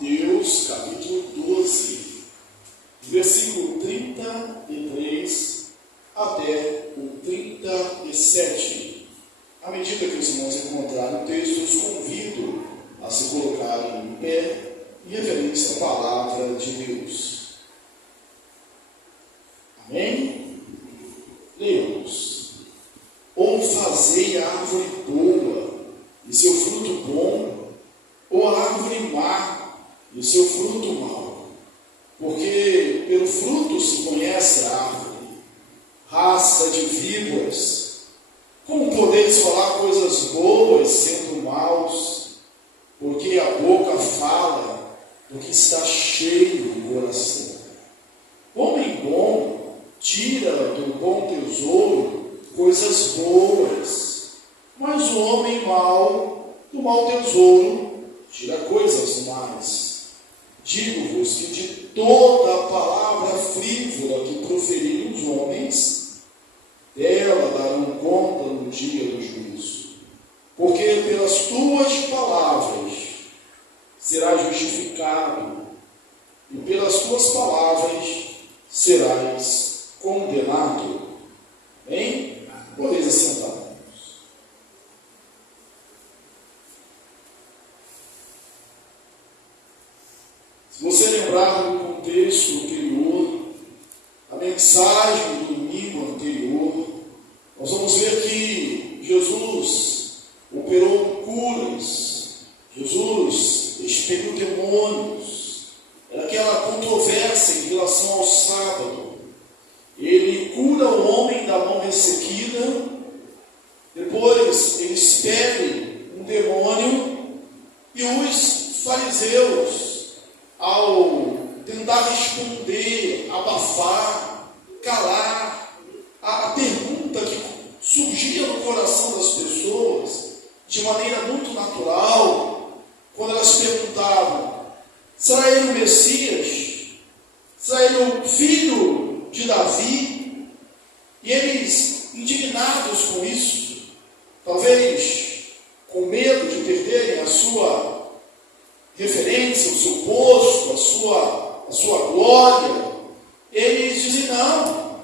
Mateus, capítulo 12, versículo 33 até o 37. À medida que os irmãos encontrarem o texto, eu os convido a se colocarem em pé em reverência à palavra de Deus. Amém? Leamos. Ou fazei a árvore boa e seu fruto bom, ou a árvore má e o seu fruto mau. Porque pelo fruto se conhece a árvore. Raça de víboras, como podeis falar coisas boas sendo maus? Porque a boca fala do que está cheio do coração. Homem bom tira do bom tesouro coisas boas, mas o homem mau do mau tesouro tira coisas más. Digo-vos que de toda a palavra frívola que proferirem os homens, dela darão conta no dia do juízo. Porque pelas tuas palavras serás justificado, e pelas tuas palavras serás condenado. Amém? Podeis assentar. Se você lembrar do contexto anterior, a mensagem do domingo anterior, nós vamos ver que Jesus operou curas, Jesus expeliu demônios. Era aquela controvérsia em relação ao sábado. Ele cura o homem da mão ressequida, depois ele expele um demônio, e os fariseus, ao tentar responder, abafar, calar a pergunta que surgia no coração das pessoas de maneira muito natural, quando elas perguntavam: será ele o Messias? Será ele o filho de Davi? E eles, indignados com isso, talvez com medo de perderem a sua referência, o seu posto, a sua glória, eles dizem: não,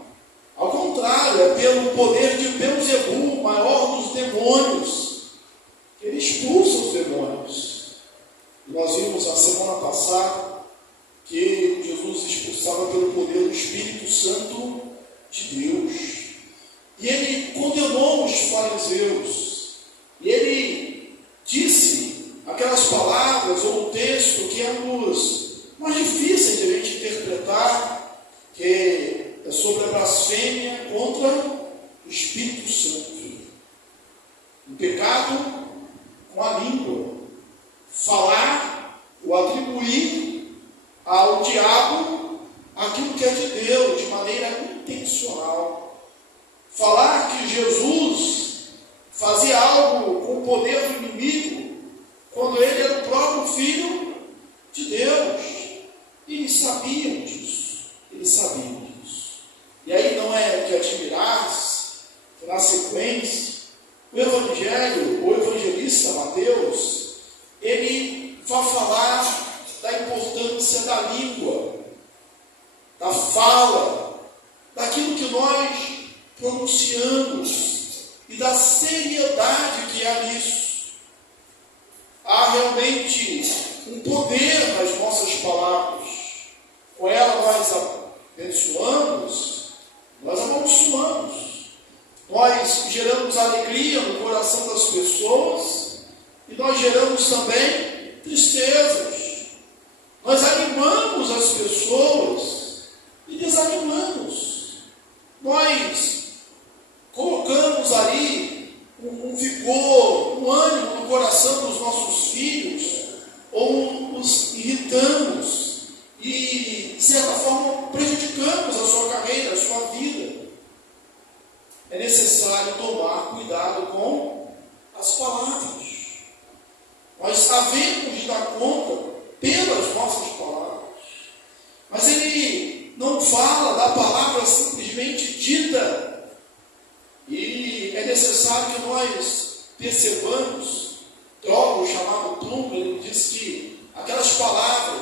ao contrário, é pelo poder de Beelzebul, o maior dos demônios, que ele expulsa os demônios. E nós vimos na semana passada que Jesus expulsava pelo poder do Espírito Santo de Deus. E ele condenou os fariseus, e ele disse aquelas palavras ou um texto que é um dos mais difíceis de a gente interpretar, que é sobre a blasfêmia contra o Espírito Santo. O pecado com a língua. Falar ou atribuir ao diabo aquilo que é de Deus, de maneira intencional. Falar que Jesus fazia algo com o poder do inimigo, quando ele era o próprio Filho de Deus. E eles sabiam disso. E aí não é de admirar-se que na sequência o evangelista Mateus, ele vai falar da importância da língua, da fala, daquilo que nós pronunciamos e da seriedade que há nisso. Há realmente um poder nas nossas palavras. Com ela nós abençoamos, nós amaldiçoamos. Nós geramos alegria no coração das pessoas e nós geramos também tristezas. Nós animamos as pessoas e desanimamos. Nós colocamos ali um vigor, um ânimo no coração dos nossos filhos, ou os irritamos e, de certa forma, prejudicamos a sua carreira, a sua vida. É necessário tomar cuidado com as palavras. Nós havemos de dar conta pelas nossas palavras. Mas ele não fala da palavra simplesmente dita. E é necessário que nós percebamos, Teólogo chamado Plummer, ele diz que aquelas palavras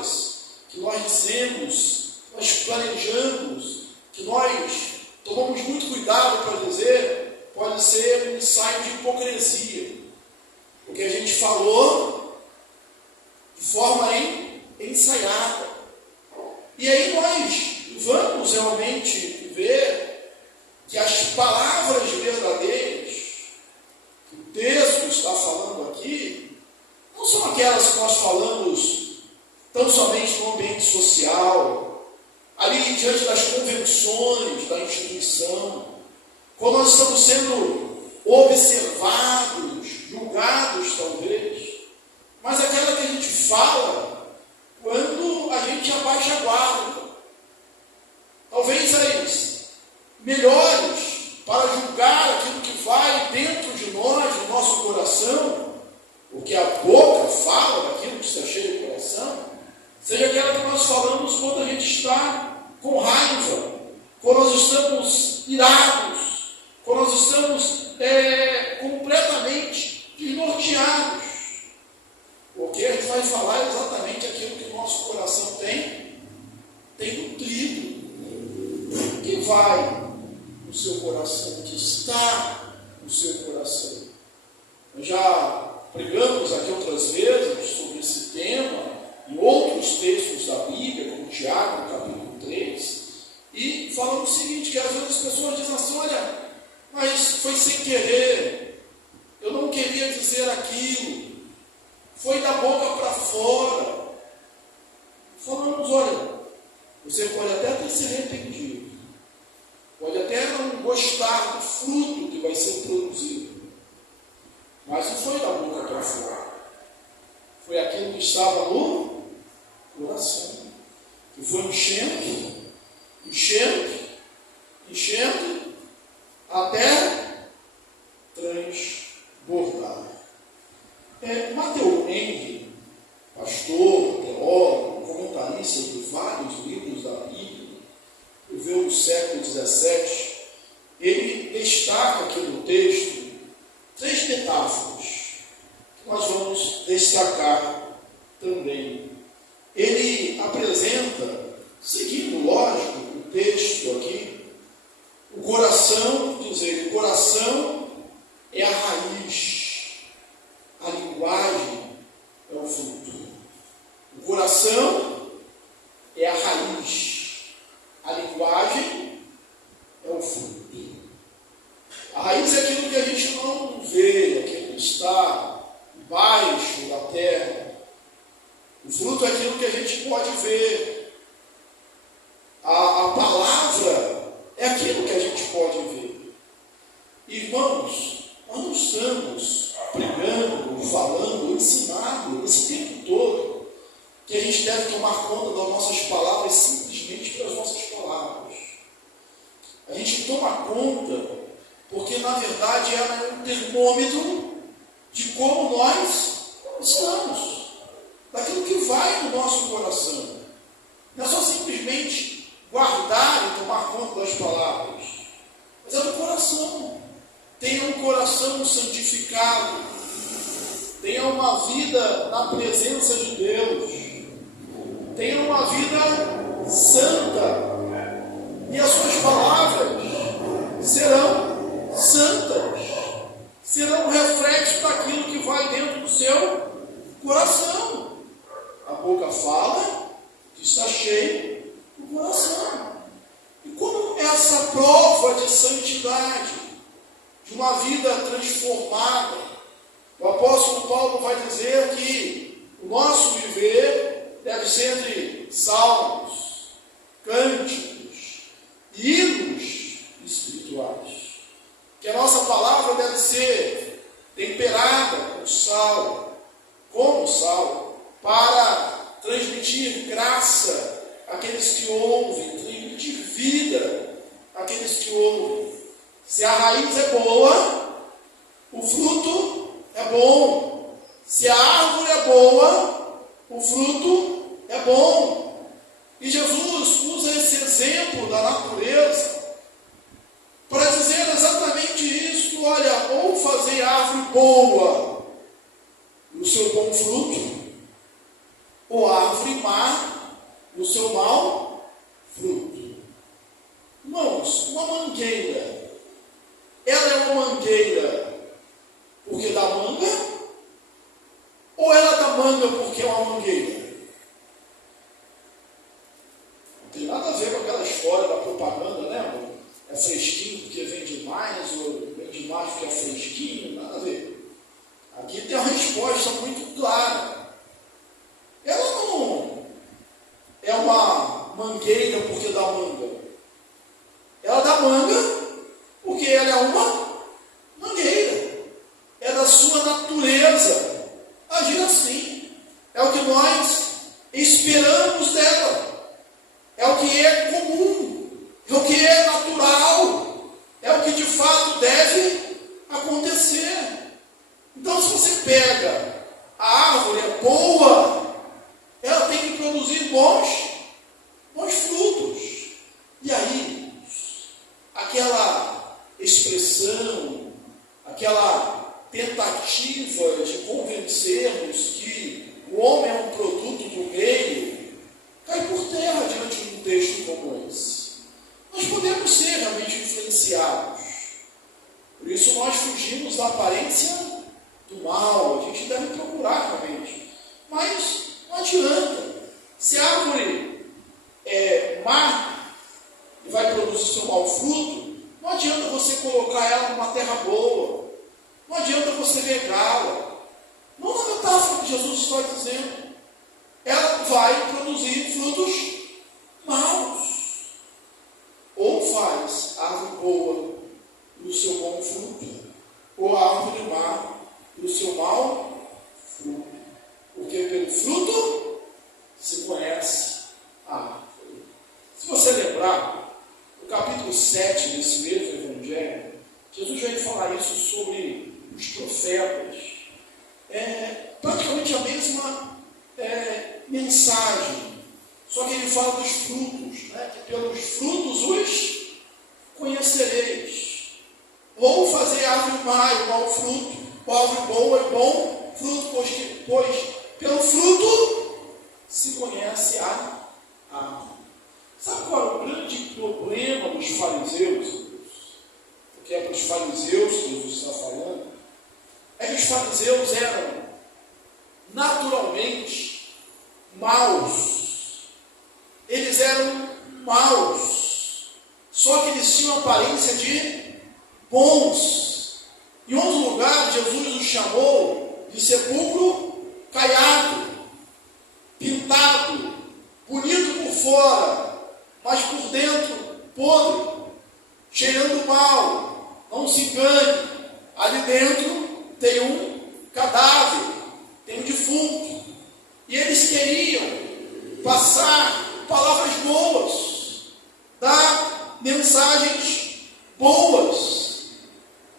dizemos, nós planejamos, que nós tomamos muito cuidado para dizer, pode ser um ensaio de hipocrisia. Porque a gente falou de forma ensaiada. E aí nós vamos realmente ver que as palavras verdadeiras que o texto está falando aqui, não são aquelas que nós falamos tão somente no ambiente social, ali diante das convenções da instituição, quando nós estamos sendo observados, julgados talvez, mas aquela que a gente fala quando a gente abaixa a guarda. Talvez as melhores para julgar aquilo que vai dentro de nós, do nosso coração, porque a boca fala daquilo que está cheio do coração, seja aquela que nós falamos quando a gente está com raiva, quando nós estamos irados, quando nós estamos completamente desnorteados. Porque a gente vai falar exatamente aquilo que o nosso coração tem nutrido. O que vai no seu coração, o que está no seu coração. Nós já pregamos aqui outras vezes sobre esse tema, em outros textos da Bíblia, como Tiago, no capítulo 3, e falamos o seguinte, que às vezes as pessoas dizem assim, olha, mas foi sem querer, eu não queria dizer aquilo, foi da boca para fora. Falamos, olha, você pode até ter se arrependido, pode até não gostar do fruto que vai ser produzido, mas não foi da boca para fora, foi aquilo que estava no coração, que foi enchendo, até transbordar. Mateus Henry, pastor, teólogo, comentarista de vários livros da Bíblia, viveu no século XVII, ele destaca aqui no texto 3 metáforas que nós vamos destacar também. Ele apresenta, seguindo, lógico, o texto aqui, o coração, diz ele, o coração é a raiz, a linguagem é o fruto. O coração é a raiz, a linguagem é o fruto. A raiz é aquilo que a gente não vê, aquilo que está embaixo da terra. O fruto é aquilo que a gente pode ver. A palavra é aquilo que a gente pode ver. Irmãos, nós não estamos pregando, falando, ensinando esse tempo todo que a gente deve tomar conta das nossas palavras simplesmente pelas nossas palavras. A gente toma conta porque, na verdade, é um termômetro de como nós estamos, daquilo que vai no nosso coração. Não é só simplesmente guardar e tomar conta das palavras, mas é do coração. Tenha um coração santificado, tenha uma vida na presença de Deus, tenha uma vida santa, e as suas palavras serão santas, serão um reflexo daquilo que vai dentro do seu coração. A boca fala que está cheio do coração. E como essa prova de santidade, de uma vida transformada, o apóstolo Paulo vai dizer que o nosso viver deve ser entre salmos, cânticos, hinos espirituais. Que a nossa palavra deve ser temperada com sal, como sal, para transmitir graça àqueles que ouvem, transmitir vida àqueles que ouvem. Se a raiz é boa, o fruto é bom. Se a árvore é boa, o fruto é bom. E Jesus usa esse exemplo da natureza para dizer exatamente isso. Olha, ou fazer árvore boa e o seu bom fruto, ou árvore má o seu mau fruto. Irmãos, uma mangueira, ela é uma mangueira porque dá manga? Ou ela dá manga porque é uma mangueira? Não tem nada a ver com aquela história da propaganda, né? É fresquinho porque vende mais, ou vende mais porque é fresquinho, nada a ver. Aqui tem uma resposta muito clara. Ela não é uma mangueira porque dá manga. Ela dá manga porque ela é uma mangueira. É da sua natureza agir assim. É o que nós esperamos dela. É o que é comum. É o que é natural. É o que de fato deve acontecer. Então, se você pega a árvore é boa, ela tem que produzir bons frutos. E aí, aquela expressão, aquela tentativa de convencermos que o homem é um produto do meio, cai por terra diante de um texto como esse. Nós podemos ser realmente influenciados. Por isso nós fugimos da aparência do mal. A gente deve procurar realmente. Mas não adianta. Se a árvore é má e vai produzir seu mau fruto, não adianta você colocar ela numa terra boa. Não adianta você regá-la. Não na metáfora que Jesus está dizendo. Ela vai produzir frutos maus. Ou faz a árvore boa e o seu bom fruto, ou a árvore má e o seu mau fruto. Porque pelo fruto se conhece a árvore. Se você lembrar, no capítulo 7 desse mesmo Evangelho, Jesus veio falar isso sobre os profetas. Praticamente a mesma mensagem. Só que ele fala dos frutos, né? Que pelos frutos os conhecereis. Ou fazer árvore má e mau fruto, ou árvore boa e bom fruto, pois pelo fruto se conhece a árvore. Sabe qual é o grande problema dos fariseus? Porque é para os fariseus que Jesus está falando. É que os fariseus eram naturalmente maus. Eles eram maus, só que eles tinham aparência de bons. Em outro lugar, Jesus os chamou de sepulcro caiado, pintado, bonito por fora, mas por dentro podre, cheirando mal. Não se engane, ali dentro tem um cadáver, tem um defunto. E eles queriam passar palavras boas, dar mensagens boas.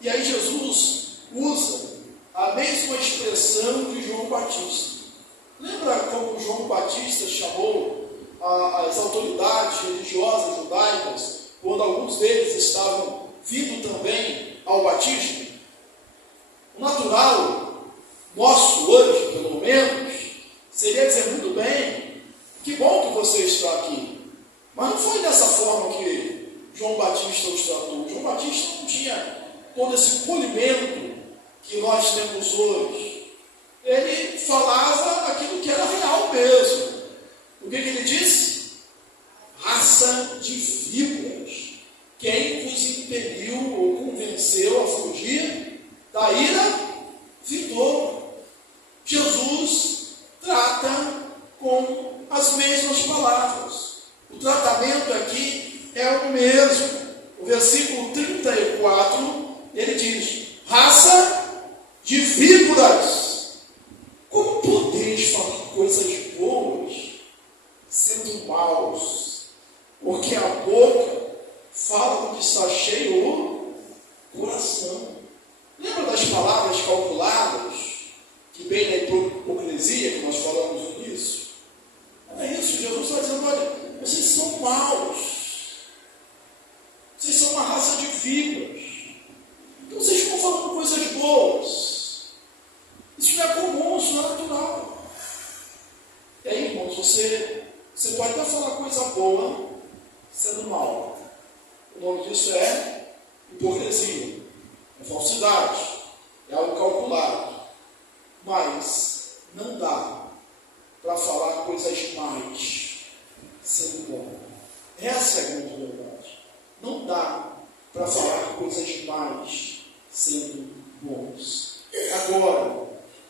E aí Jesus usa a mesma expressão de João Batista. Lembra como João Batista chamou as autoridades religiosas judaicas, quando alguns deles estavam vindo também ao batismo? O natural nosso hoje, pelo menos, seria dizer: muito bem, que bom que você está aqui. Mas não foi dessa forma que João Batista os tratou. João Batista não tinha todo esse polimento que nós temos hoje. Ele falava aquilo que era real mesmo. O que ele disse? Raça de víboras. Quem vos impeliu ou convenceu a fugir da ira vindoura? Jesus trata com as mesmas palavras. O tratamento aqui é o mesmo. O versículo 34, ele diz: raça de víboras, como podeis falar coisas boas sendo maus? Porque a boca fala do que está cheio o coração. Lembra das palavras calculadas que vem na hipocrisia que nós falamos no início? É isso, Jesus está dizendo: olha, vocês são maus, vocês são uma raça de víboras, então vocês ficam falando coisas boas. Isso não é comum, isso não é natural. E aí, irmãos, você Você pode até falar coisa boa sendo mal. O nome disso é hipocrisia, é falsidade, é algo calculado. Mas não dá para falar coisas mais sendo bom. Essa é a grande verdade. Não dá para falar coisas mais sendo bons. Agora,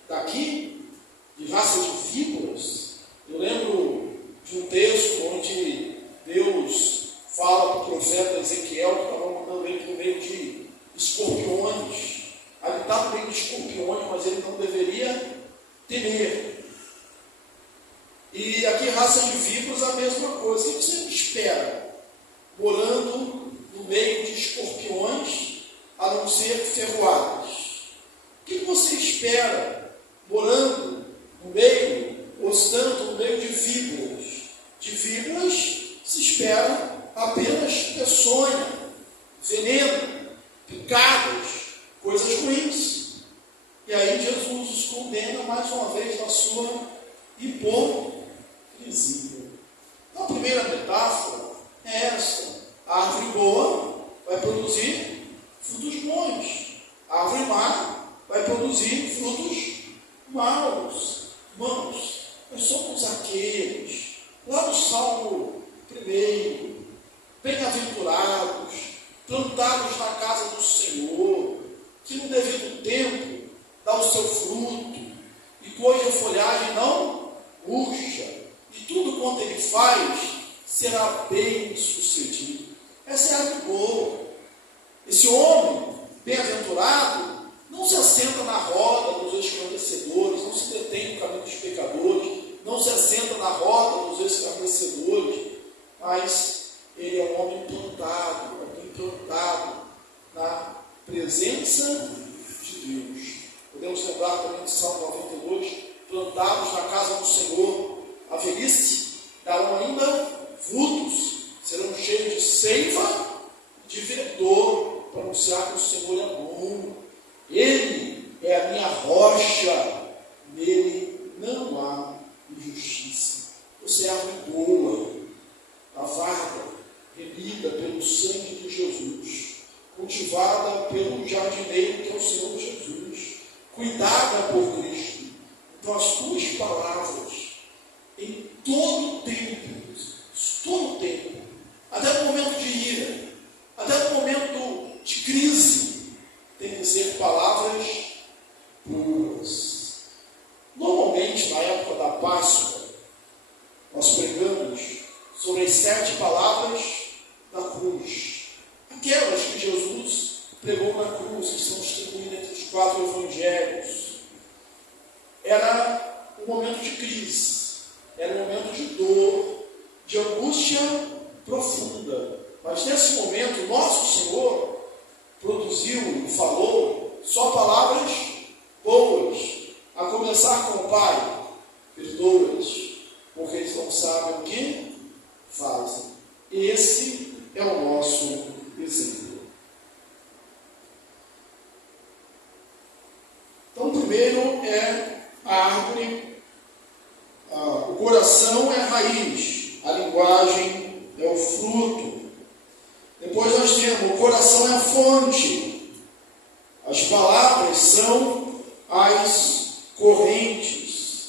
daqui, de raça de víboras, eu lembro de um texto onde Deus fala para o profeta Ezequiel, que estava mandando ele por meio de escorpiões. Ele está no meio de escorpiões, mas ele não deveria temer. E aqui, raça de víboras, a mesma coisa. O que você espera morando no meio de escorpiões, a não ser ferroadas? O que você espera morando no meio, ou estando no meio de víboras? De víboras se espera apenas peçonha, veneno, picadas, coisas ruins. E aí Jesus os condena mais uma vez na sua hipocrisia. Então a primeira metáfora é essa: a árvore boa vai produzir frutos bons, a árvore má vai produzir frutos maus. Irmãos, nós somos aqueles, lá no Salmo 1, bem-aventurados, plantados na casa do Senhor, que no devido tempo dá o seu fruto, e cuja folhagem não murcha, e tudo quanto ele faz será bem sucedido. Essa é a árvore boa. Esse homem bem-aventurado não se assenta na roda dos escarnecedores, não se detém no caminho dos pecadores, não se assenta na roda dos escarnecedores, mas ele é um homem plantado, alguém plantado na presença de Deus. Podemos lembrar também de Salmo 92, plantados na casa do Senhor, a velhice darão ainda frutos, serão cheios de seiva e de verdor, para anunciar que o Senhor é bom. Ele é a minha rocha, nele não há injustiça. Você é árvore boa, lavada, remida pelo sangue de Jesus, cultivada pelo jardineiro que é o Senhor Jesus, cuidada por Cristo. Então as tuas palavras, em todo o tempo, até no momento de ira, até no momento de crise, tem que ser palavras puras. Normalmente, na época da Páscoa, nós pregamos sobre as 7 palavras da cruz. Aquelas que Jesus pregou na cruz, que são distribuídas entre os 4 evangelhos. Era um momento de crise, era um momento de dor, de angústia profunda. Mas nesse momento, nosso Senhor produziu e falou só palavras boas, a começar com o Pai: perdoa-lhes, porque eles não sabem o que fazem. Esse é o nosso exemplo. Então, primeiro é a árvore, o coração é a raiz, a linguagem é o fruto. Depois nós temos o coração é a fonte, as palavras são as correntes.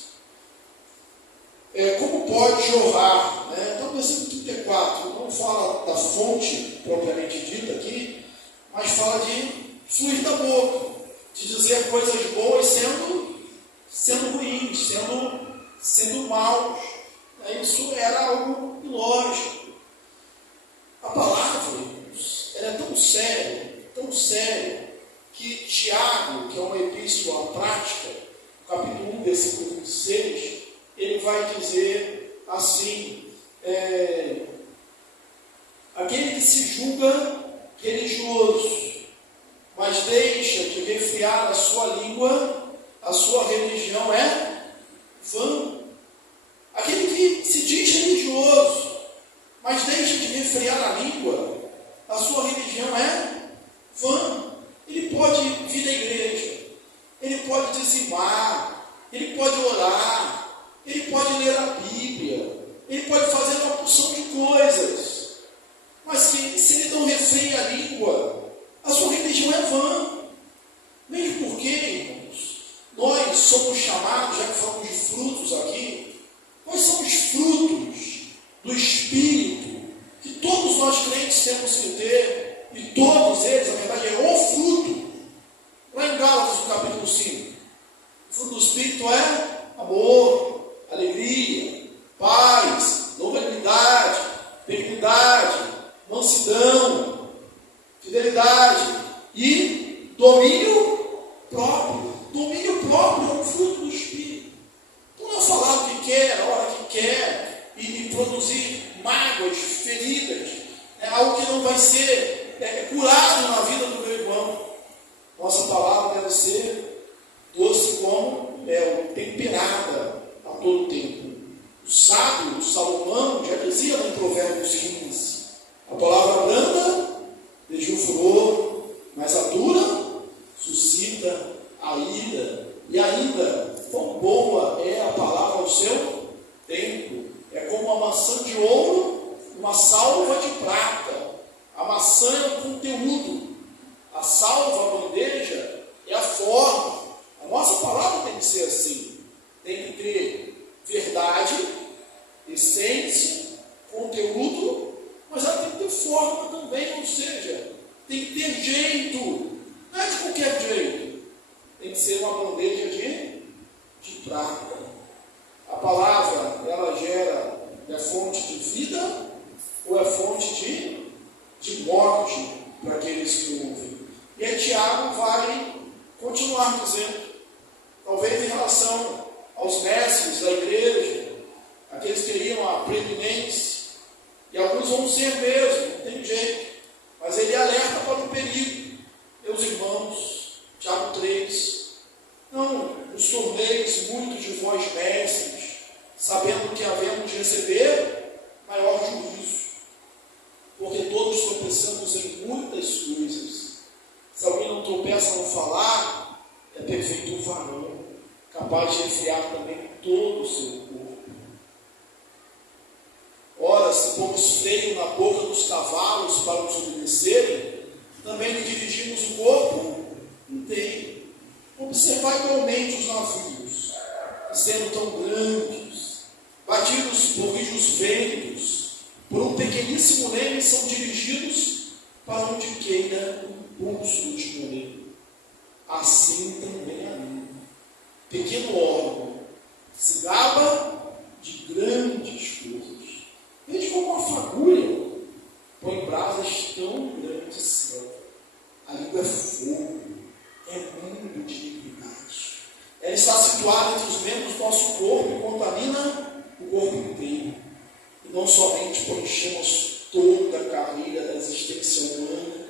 Como pode jorrar? Então, no versículo 34, não fala da fonte propriamente dita aqui, mas fala de fluir da boca, de dizer coisas boas sendo ruins, sendo maus. Isso era algo ilógico. A palavra, irmãos, ela é tão séria, que Tiago, que é uma epístola prática, capítulo 1, versículo 26, ele vai dizer assim: aquele que se julga religioso, mas deixa de refrear a sua língua, a sua religião é vã. Aquele que se diz religioso, mas deixa de refrear a língua, a sua religião é vã. Ele pode vir da igreja, ele pode dizimar, ele pode orar, ele pode ler a Bíblia, ele pode paz, longanimidade, benignidade, mansidão, fidelidade e domínio próprio. Domínio próprio é um fruto do Espírito. Então não é falar o que quer, a hora que quer, e produzir mágoas, feridas, algo que não vai ser curado na vida do meu irmão. Nossa palavra deve ser doce como mel, temperada a todo tempo. O sábio, Salomão, já dizia em Provérbios 15, a palavra branda deixa o furor, mas a dura suscita a ira. E ainda, quão boa é a palavra ao seu tempo. É como uma maçã de ouro, uma salva de prata. A maçã é o conteúdo, a salva, a bandeja, é a forma. A nossa palavra tem que ser assim. Tem que ter verdade, essência, conteúdo, mas ela tem que ter forma também, ou seja, tem que ter jeito. Não é de qualquer jeito. Tem que ser uma bandeja de prata. A palavra, ela é fonte de vida ou é fonte de morte para aqueles que ouvem? E aí Tiago vai continuar dizendo, talvez em relação aos mestres da igreja, aqueles que teriam a preeminência, e alguns vão ser mesmo, não tem jeito, mas ele alerta para o perigo. Meus irmãos, Tiago 3, não nos torneis muitos de vós mestres, sabendo que havemos de receber maior juízo, porque todos tropeçamos em muitas coisas. Se alguém não tropeça no falar, é perfeito um varão, capaz de enfiar também todo o seu corpo. Ora, se pomos freio na boca dos cavalos para nos obedecerem, também lhe dirigimos o corpo inteiro. Observai igualmente os navios, sendo tão grandes, batidos por rijos ventos, por um pequeníssimo leme, são dirigidos para onde queira o impulso do timoneiro. Assim também a língua, pequeno órgão, se gaba de grandes coisas. Veja como uma fagulha põe brasas tão grandes céu. A língua é fogo, é mundo de iniquidade. Ela está situada entre os membros do nosso corpo e contamina o corpo inteiro. E não somente preenchemos toda a carreira da existência humana,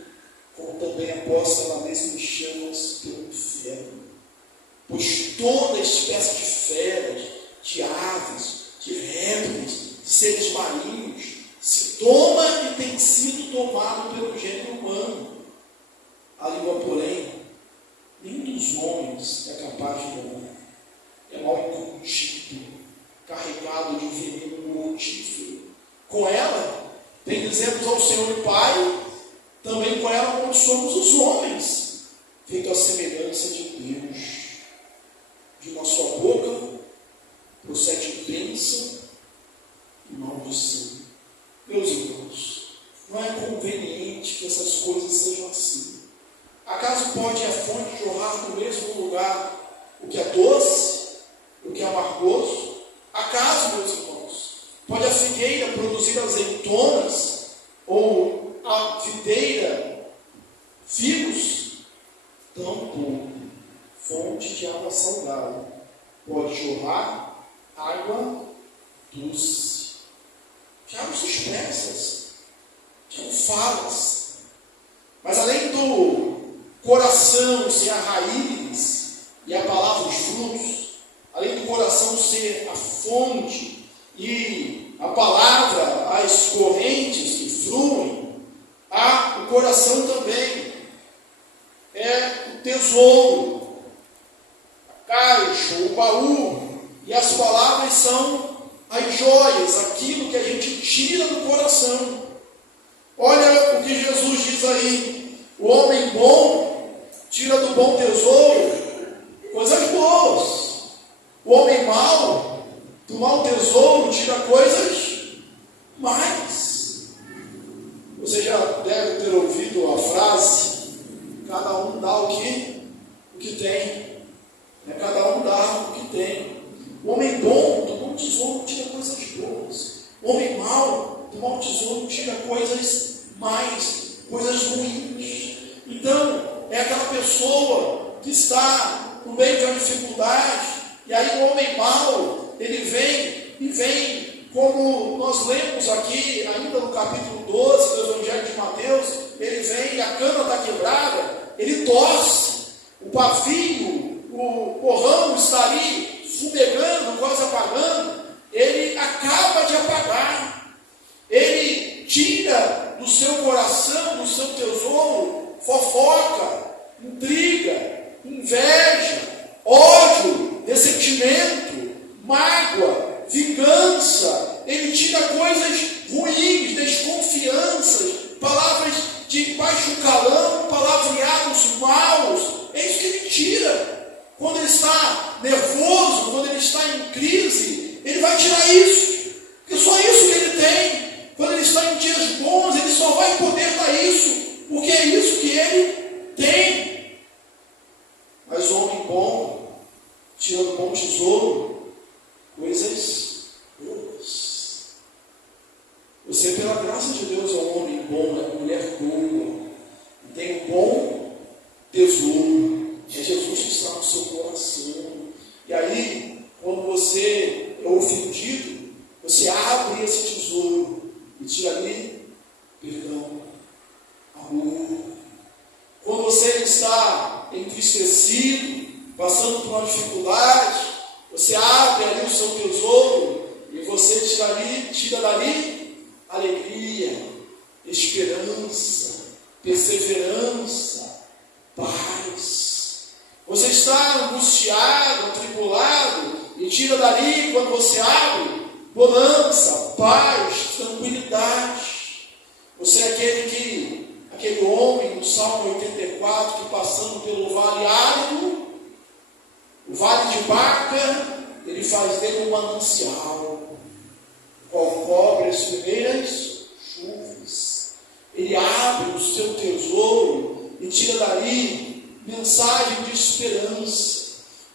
como também a posta na mesma em chamas pelo inferno. Pois toda espécie de feras, de aves, de répteis, de seres marinhos, se toma e tem sido tomado pelo gênero humano. A língua, porém, nenhum dos homens é capaz de domar. É mal incontido, carregado de veneno mortífero. Com ela, bendizemos ao Senhor e Pai, também com ela somos os homens, feito à semelhança de Deus. De uma só boca procede bênção e maldição. Meus irmãos, não é conveniente que essas coisas sejam assim. Acaso pode a fonte jorrar no mesmo lugar o que é doce, o que é amargoso? Acaso, meus irmãos, pode a figueira produzir azeitonas ou a videira figos? Tampouco fonte de água salgada pode jorrar água doce. Tiago se expressa, Tiago fala-se. Mas além do coração ser a raiz e a palavra os frutos, além do coração ser a fonte e a palavra as correntes que fluem, o coração também é o tesouro, a caixa, o baú, e as palavras são as joias, aquilo que a gente tira do coração. Olha o que Jesus diz aí: o homem bom tira do bom tesouro coisas boas, o homem mau do mau tesouro tira coisas mais. Você já deve ter ouvido a frase: cada um dá o que tem, cada um dá o que tem. O homem bom do bom tesouro tira coisas boas. Homem mau, do mau tesouro, tira coisas ruins. Então, é aquela pessoa que está no meio de uma dificuldade, e aí o homem mau, ele vem, como nós lemos aqui, ainda no capítulo 12 do Evangelho de Mateus, ele vem, a cana está quebrada, ele torce, o pavio, o borrão está ali, fumegando, quase apagando, ele acaba de apagar, ele tira do seu coração, do seu tesouro, fofoca, intriga, inveja, ódio, ressentimento, mágoa, vingança, ele tira coisas ruins, desconfianças, palavras de baixo calão, palavreados maus, é isso que ele tira. Quando ele está nervoso, quando ele está em crise, ele vai tirar isso, porque só isso que ele tem. Quando ele está em dias bons, ele só vai poder dar isso, porque é isso que ele tem. Mas o homem bom, tira do bom tesouro coisas boas. Você, pela graça de Deus, é um homem bom, é uma mulher boa, e tem um bom tesouro. É Jesus que está no seu coração. E aí, quando você é ofendido, você abre esse tesouro e tira ali perdão, amor. Quando você está entristecido, passando por uma dificuldade, você abre ali o seu tesouro e você tira dali alegria, esperança, perseverança, paz. Você está angustiado, atribulado, e tira dali, quando você abre, bonança, paz, tranquilidade. Você é aquele homem no Salmo 84, que passando pelo vale árido, o vale de Baca, ele faz dele um manancial, qual cobre as primeiras chuvas. Ele abre o seu tesouro e tira dali mensagem de esperança.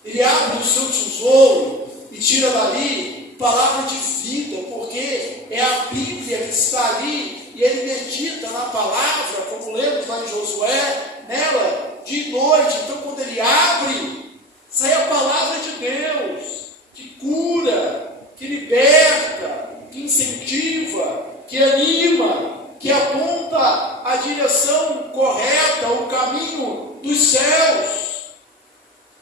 Ele abre o seu tesouro e tira dali palavra de vida, porque é a Bíblia que está ali, e ele medita na palavra, como lemos lá em Josué, nela, de noite. Então, quando ele abre, sai a palavra de Deus, que cura, que liberta, que incentiva, que anima, que aponta a direção correta, o caminho dos céus.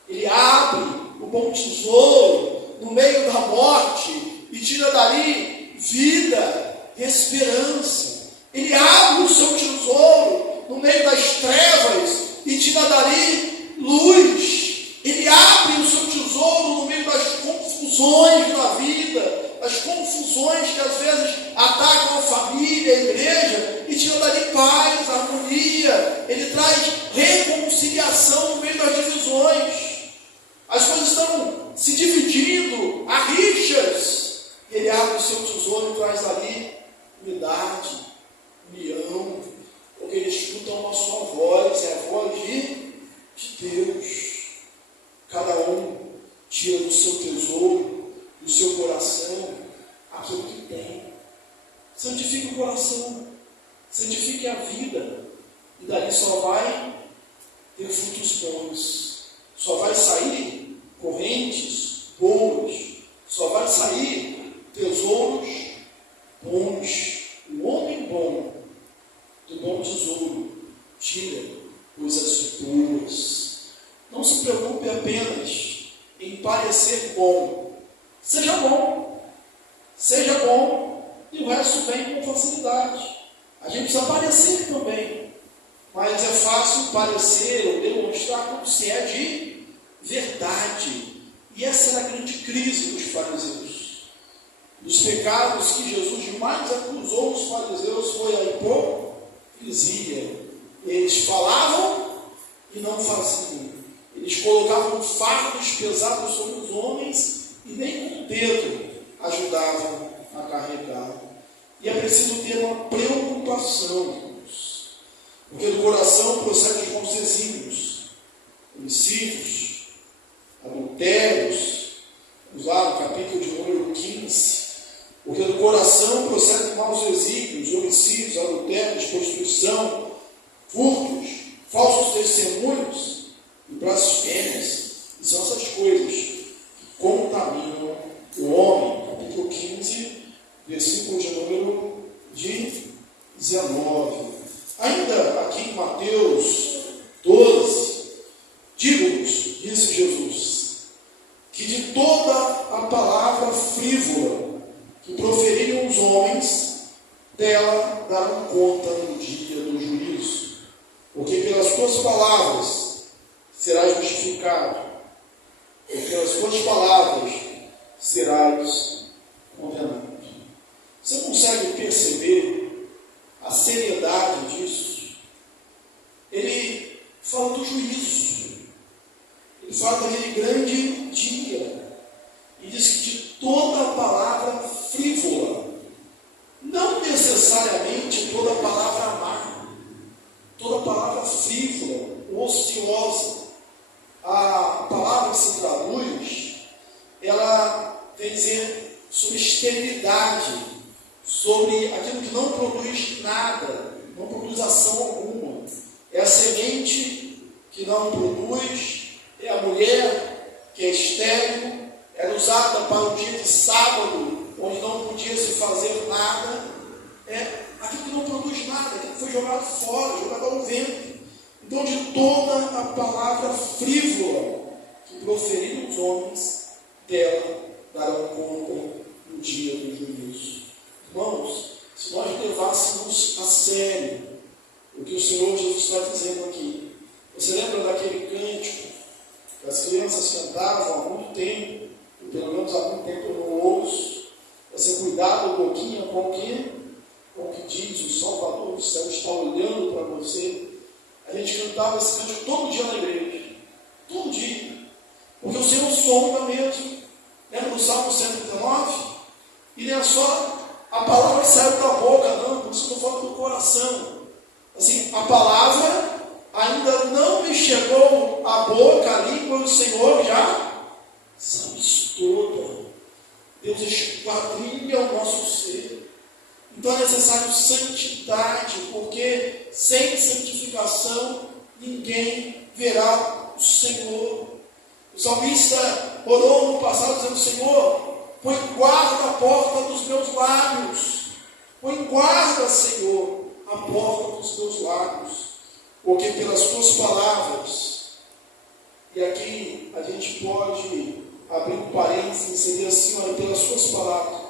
Ele abre o bom tesouro no meio da morte e tira dali vida e esperança. Ele abre o seu tesouro no meio das trevas e tira dali luz. Ele abre o seu tesouro no meio das confusões da vida, as confusões que às vezes atacam a família, a igreja, e tira dali paz, harmonia. Ele traz reconciliação no meio das divisões. As coisas estão se dividindo, há rixas. Ele abre o seu tesouro e traz dali unidade, união, porque ele escuta uma só voz, é a voz de Deus. Cada um tira do seu tesouro, do seu coração, aquilo que tem. Santifique o coração, santifique a vida, e dali só vai ter frutos bons, só vai sair correntes boas, só vai sair tesouros bons. O homem bom, do bom tesouro, tira coisas boas. Não se preocupe apenas em parecer bom. Seja bom, e o resto vem com facilidade. A gente precisa parecer também, mas é fácil parecer ou demonstrar como se é de verdade. E essa era a grande crise dos fariseus. Dos pecados que Jesus mais acusou os fariseus foi a hipocrisia. Eles falavam e não faziam. Eles colocavam fardos pesados sobre os homens e nem com o dedo ajudavam a carregar. E é preciso ter uma preocupação, irmãos, porque do coração procedem os bons desígnios, homicídios, adultérios. Vamos lá no capítulo de número 15, Porque do coração procedem maus desígnios, homicídios, adultérios, prostituição, furtos, falsos testemunhos e blasfêmias. E são essas coisas que contaminam o homem. Capítulo 15, versículo de número 19. Ainda aqui em Mateus 12, digo-vos, disse Jesus, que de toda a palavra frívola que proferirem os homens, dela darão conta no dia do juízo. Porque pelas tuas palavras serás justificado, e pelas tuas palavras serás condenado. Você consegue perceber a seriedade disso? Ele fala do juízo, ele fala daquele grande dia, e diz que de toda a palavra frívola, não necessariamente toda a palavra má, toda a palavra frívola, ociosa. A palavra que se traduz, ela vem dizer sobre esterilidade, sobre aquilo que não produz nada, não produz ação alguma. É a semente que não produz, é a mulher que é estéril, era usada para o dia de sábado, onde não podia se fazer nada. É aquilo que não produz nada, aquilo que foi jogado fora, jogado ao vento. Então, de toda a palavra frívola que proferiram os homens, dela darão conta no dia do juízo. Irmãos, se nós levássemos a sério o que o Senhor Jesus está dizendo aqui, você lembra daquele cântico que as crianças cantavam há muito tempo, e pelo menos há muito tempo eu não ouço? Você cuidado um pouquinho com o que diz o Salvador do céu está olhando para você. A gente cantava esse cântico todo dia na igreja, todo dia, porque o Senhor sonda mesmo. Lembra do Salmo 139? E não é só a palavra que saiu da boca, não, por isso que eu falo do coração. Assim, a palavra ainda não me chegou à boca, à língua, o Senhor já sabe isso toda. Deus esquadrinha o nosso ser. Então é necessário santidade, porque sem santificação ninguém verá o Senhor. O salmista orou no passado dizendo: Senhor, põe guarda a porta dos meus lábios. Põe guarda, Senhor, a porta dos meus lábios, porque pelas tuas palavras, e aqui a gente pode abrir um parênteses e seria assim: olha, pelas tuas palavras,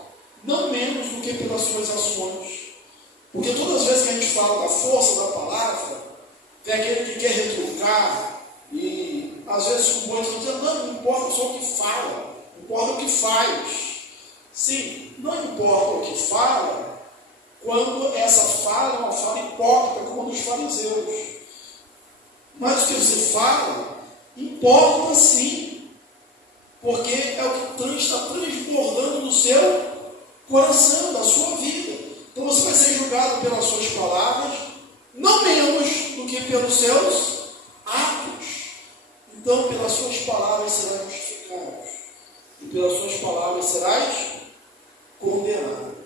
não menos do que pelas suas ações. Porque todas as vezes que a gente fala da força da palavra, tem aquele que quer retrucar, e às vezes com muitos dizem: não importa só o que fala, importa o que faz. Sim, não importa o que fala, quando essa fala é uma fala hipócrita, como a dos fariseus. Mas o que você fala importa sim, porque é o que está transbordando no seu coração, da sua vida. Então você vai ser julgado pelas suas palavras, não menos do que pelos seus atos. Então, pelas suas palavras serás justificado, e pelas suas palavras serás condenado.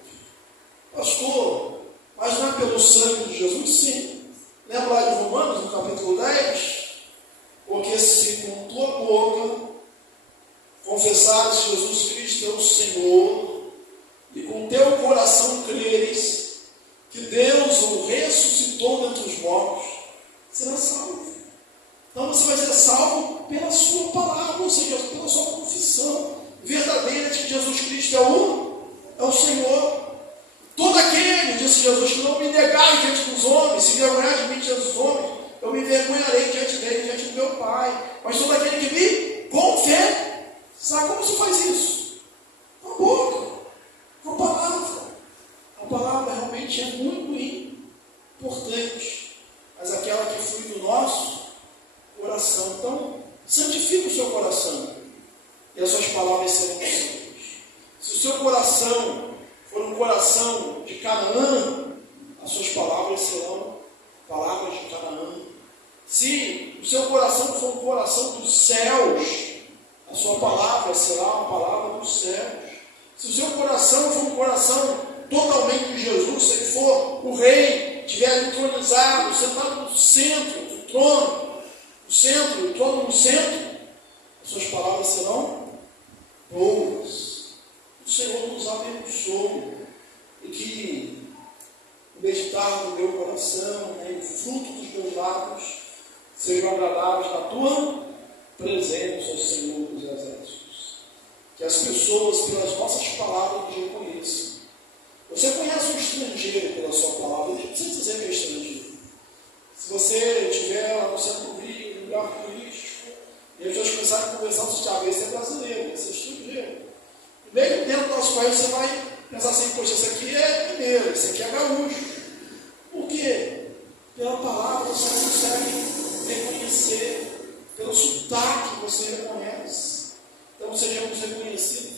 Pastor, mas não é pelo sangue de Jesus? Sim. Lembra lá de Romanos, no capítulo 10? Porque se com tua boca confessares que Jesus Cristo é o Senhor, e com teu coração creres que Deus o ressuscitou dentre os mortos, será salvo. Então você vai ser salvo pela sua palavra, ou seja, pela sua confissão verdadeira de que Jesus Cristo é o Senhor. Todo aquele, disse Jesus, que não me negar diante dos homens, se vergonhar de mim diante dos homens, eu me vergonharei diante dele, diante do meu Pai. Mas todo aquele que me confessa. Sabe como se faz isso? Com a boca, com a palavra. A palavra realmente é muito importante, mas aquela que flui do nosso coração. Então, santifique o seu coração, e as suas palavras serão santas. Se o seu coração for um coração de Canaã, as suas palavras serão palavras de Canaã. Se o seu coração for um coração dos céus, a sua palavra será uma palavra dos céus. Se o seu coração for um coração entronizados, sentados no centro do trono, o trono no centro, as suas palavras serão boas. O Senhor nos abençoe e que o meditar do meu coração, o fruto dos meus lábios, sejam agradáveis na tua presença, Senhor dos exércitos. Que as pessoas, pelas nossas palavras, nos reconheçam. Você conhece um estrangeiro pela sua palavra, não precisa dizer que é estrangeiro. Se você estiver lá no centro do Rio, em lugar turístico, e as pessoas começarem a conversar, você já vê, esse é brasileiro, esse é estrangeiro. E mesmo dentro do nosso país, você vai pensar assim, poxa, esse aqui é mineiro, esse aqui é gaúcho. Por quê? Pela palavra você consegue reconhecer, pelo sotaque você reconhece. Então sejamos reconhecidos